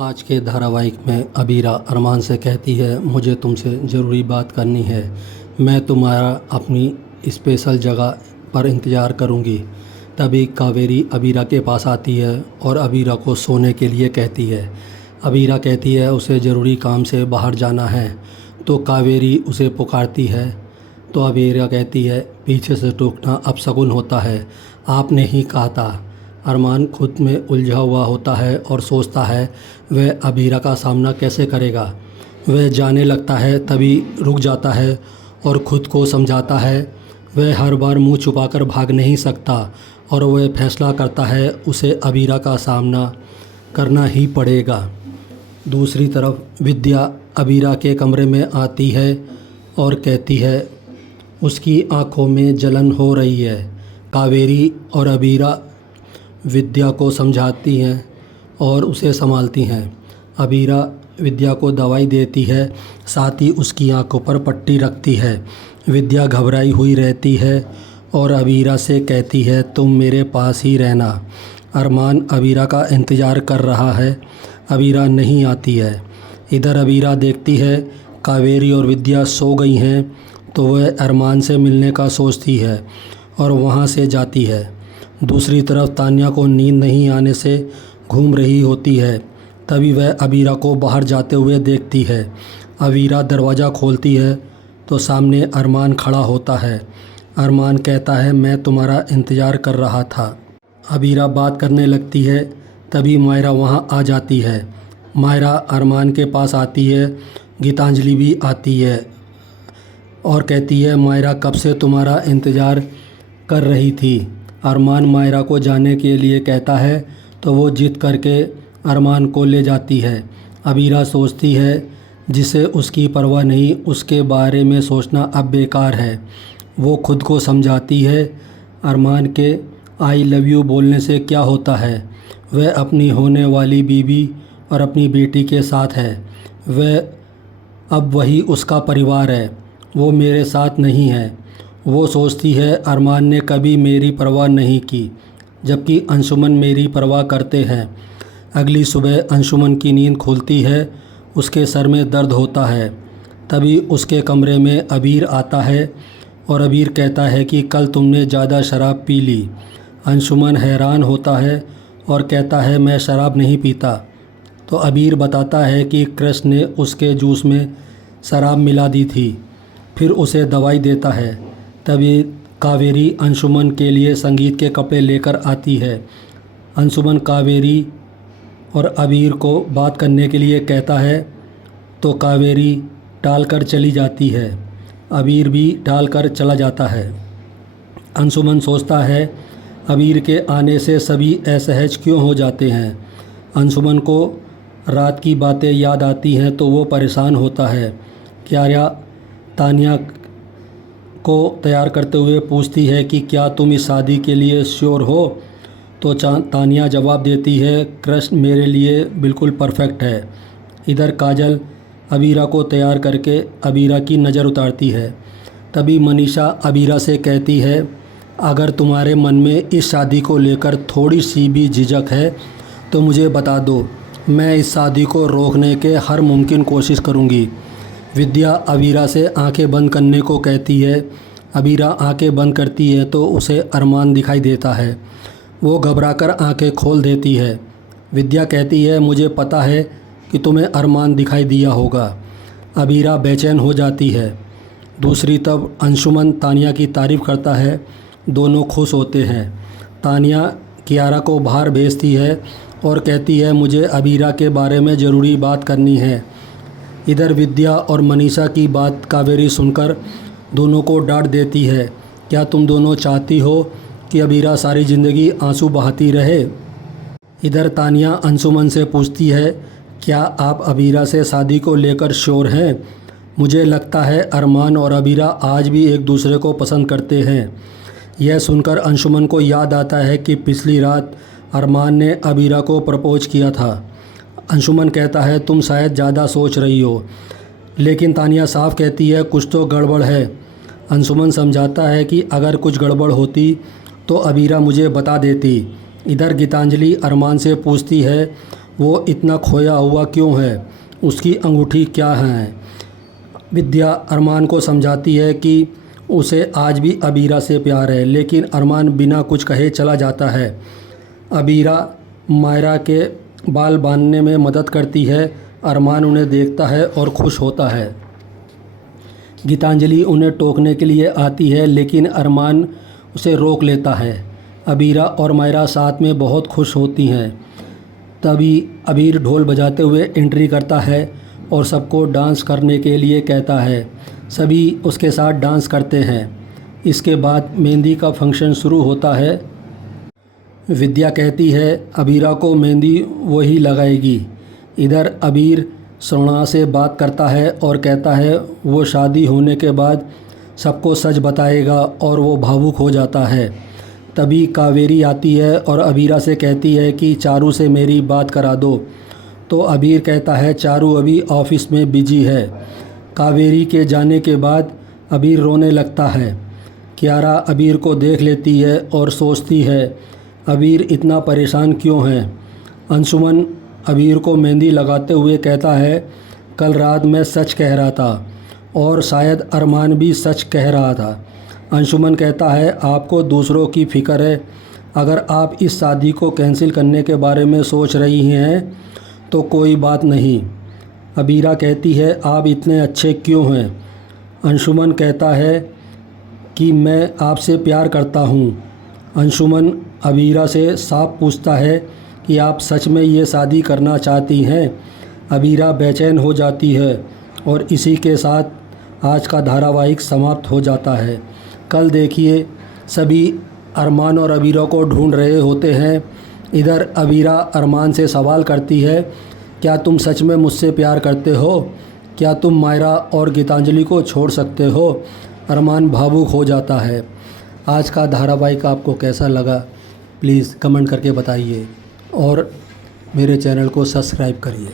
आज के धारावाहिक में अबीरा अरमान से कहती है, मुझे तुमसे ज़रूरी बात करनी है। मैं तुम्हारा अपनी स्पेशल जगह पर इंतज़ार करूँगी। तभी कावेरी अबीरा के पास आती है और अबीरा को सोने के लिए कहती है। अबीरा कहती है उसे ज़रूरी काम से बाहर जाना है, तो कावेरी उसे पुकारती है। तो अबीरा कहती है, पीछे से टोकना अपशगुन होता है, आपने ही कहा था। अरमान खुद में उलझा हुआ होता है और सोचता है वह अबीरा का सामना कैसे करेगा। वह जाने लगता है, तभी रुक जाता है और ख़ुद को समझाता है वह हर बार मुंह छुपाकर भाग नहीं सकता और वह फैसला करता है उसे अबीरा का सामना करना ही पड़ेगा। दूसरी तरफ विद्या अबीरा के कमरे में आती है और कहती है उसकी आंखों में जलन हो रही है। कावेरी और अबीरा विद्या को समझाती हैं और उसे संभालती हैं। अबीरा विद्या को दवाई देती है, साथ ही उसकी आंखों पर पट्टी रखती है। विद्या घबराई हुई रहती है और अबीरा से कहती है, तुम मेरे पास ही रहना। अरमान अबीरा का इंतज़ार कर रहा है, अबीरा नहीं आती है। इधर अबीरा देखती है कावेरी और विद्या सो गई हैं, तो वह अरमान से मिलने का सोचती है और वहाँ से जाती है। दूसरी तरफ तानिया को नींद नहीं आने से घूम रही होती है। तभी वह अबीरा को बाहर जाते हुए देखती है। अबीरा दरवाज़ा खोलती है तो सामने अरमान खड़ा होता है। अरमान कहता है, मैं तुम्हारा इंतज़ार कर रहा था। अबीरा बात करने लगती है, तभी मायरा वहाँ आ जाती है। मायरा अरमान के पास आती है। गीतांजलि भी आती है और कहती है, मायरा कब से तुम्हारा इंतज़ार कर रही थी। अरमान मायरा को जाने के लिए कहता है तो वो जिद करके अरमान को ले जाती है। अबीरा सोचती है जिसे उसकी परवाह नहीं, उसके बारे में सोचना अब बेकार है। वो खुद को समझाती है अरमान के आई लव यू बोलने से क्या होता है। वह अपनी होने वाली बीवी और अपनी बेटी के साथ है। वह अब वही उसका परिवार है, वो मेरे साथ नहीं है। वो सोचती है अरमान ने कभी मेरी परवाह नहीं की, जबकि अंशुमन मेरी परवाह करते हैं। अगली सुबह अंशुमन की नींद खुलती है, उसके सर में दर्द होता है। तभी उसके कमरे में अबीर आता है और अबीर कहता है कि कल तुमने ज़्यादा शराब पी ली। अंशुमन हैरान होता है और कहता है मैं शराब नहीं पीता। तो अबीर बताता है कि कृष्ण ने उसके जूस में शराब मिला दी थी, फिर उसे दवाई देता है। तभी कावेरी अंशुमन के लिए संगीत के कपड़े लेकर आती है। अंशुमन कावेरी और अबीर को बात करने के लिए कहता है तो कावेरी टालकर चली जाती है। अबीर भी टालकर चला जाता है। अंशुमन सोचता है अबीर के आने से सभी असहज क्यों हो जाते हैं। अंशुमन को रात की बातें याद आती हैं तो वो परेशान होता है। क्यारा तानिया को तैयार करते हुए पूछती है कि क्या तुम इस शादी के लिए श्योर हो। तो तानिया जवाब देती है, कृष्ण मेरे लिए बिल्कुल परफेक्ट है। इधर काजल अबीरा को तैयार करके अबीरा की नज़र उतारती है। तभी मनीषा अबीरा से कहती है, अगर तुम्हारे मन में इस शादी को लेकर थोड़ी सी भी झिझक है तो मुझे बता दो, मैं इस शादी को रोकने के हर मुमकिन कोशिश करूँगी। विद्या अबीरा से आंखें बंद करने को कहती है। अबीरा आंखें बंद करती है तो उसे अरमान दिखाई देता है। वो घबराकर आंखें खोल देती है। विद्या कहती है, मुझे पता है कि तुम्हें अरमान दिखाई दिया होगा। अबीरा बेचैन हो जाती है। दूसरी तरफ अंशुमन तानिया की तारीफ़ करता है, दोनों खुश होते हैं। तानिया कियारा को बाहर भेजती है और कहती है, मुझे अबीरा के बारे में ज़रूरी बात करनी है। इधर विद्या और मनीषा की बात कावेरी सुनकर दोनों को डांट देती है। क्या तुम दोनों चाहती हो कि अबीरा सारी ज़िंदगी आंसू बहाती रहे। इधर तानिया अंशुमन से पूछती है, क्या आप अबीरा से शादी को लेकर श्योर हैं। मुझे लगता है अरमान और अबीरा आज भी एक दूसरे को पसंद करते हैं। यह सुनकर अंशुमन को याद आता है कि पिछली रात अरमान ने अबीरा को प्रपोज किया था। अंशुमन कहता है, तुम शायद ज़्यादा सोच रही हो। लेकिन तानिया साफ कहती है, कुछ तो गड़बड़ है। अंशुमन समझाता है कि अगर कुछ गड़बड़ होती तो अबीरा मुझे बता देती। इधर गीतांजलि अरमान से पूछती है वो इतना खोया हुआ क्यों है, उसकी अंगूठी क्या है। विद्या अरमान को समझाती है कि उसे आज भी अबीरा से प्यार है, लेकिन अरमान बिना कुछ कहे चला जाता है। अबीरा मायरा के बाल बांधने में मदद करती है। अरमान उन्हें देखता है और खुश होता है। गीतांजलि उन्हें टोकने के लिए आती है, लेकिन अरमान उसे रोक लेता है। अबीरा और मायरा साथ में बहुत खुश होती हैं। तभी अबीर ढोल बजाते हुए एंट्री करता है और सबको डांस करने के लिए कहता है। सभी उसके साथ डांस करते हैं। इसके बाद मेहंदी का फंक्शन शुरू होता है। विद्या कहती है अबीरा को मेहंदी वही लगाएगी। इधर अबीर सोना से बात करता है और कहता है वो शादी होने के बाद सबको सच बताएगा और वो भावुक हो जाता है। तभी कावेरी आती है और अबीरा से कहती है कि चारू से मेरी बात करा दो। तो अबीर कहता है चारू अभी ऑफिस में बिजी है। कावेरी के जाने के बाद अबीर रोने लगता है। कियारा अबीर को देख लेती है और सोचती है अबीर इतना परेशान क्यों है। अंशुमन अबीर को मेहंदी लगाते हुए कहता है कल रात मैं सच कह रहा था और शायद अरमान भी सच कह रहा था। अंशुमन कहता है आपको दूसरों की फ़िक्र है। अगर आप इस शादी को कैंसिल करने के बारे में सोच रही हैं तो कोई बात नहीं। अबीरा कहती है आप इतने अच्छे क्यों हैं। अंशुमन कहता है कि मैं आपसे प्यार करता हूँ। अंशुमन अबीरा से साफ पूछता है कि आप सच में ये शादी करना चाहती हैं। अबीरा बेचैन हो जाती है और इसी के साथ आज का धारावाहिक समाप्त हो जाता है। कल देखिए सभी अरमान और अबीरा को ढूंढ रहे होते हैं। इधर अबीरा अरमान से सवाल करती है क्या तुम सच में मुझसे प्यार करते हो, क्या तुम मायरा और गीतांजलि को छोड़ सकते हो। अरमान भावुक हो जाता है। आज का धारावाहिक आपको कैसा लगा प्लीज़ कमेंट करके बताइए और मेरे चैनल को सब्सक्राइब करिए।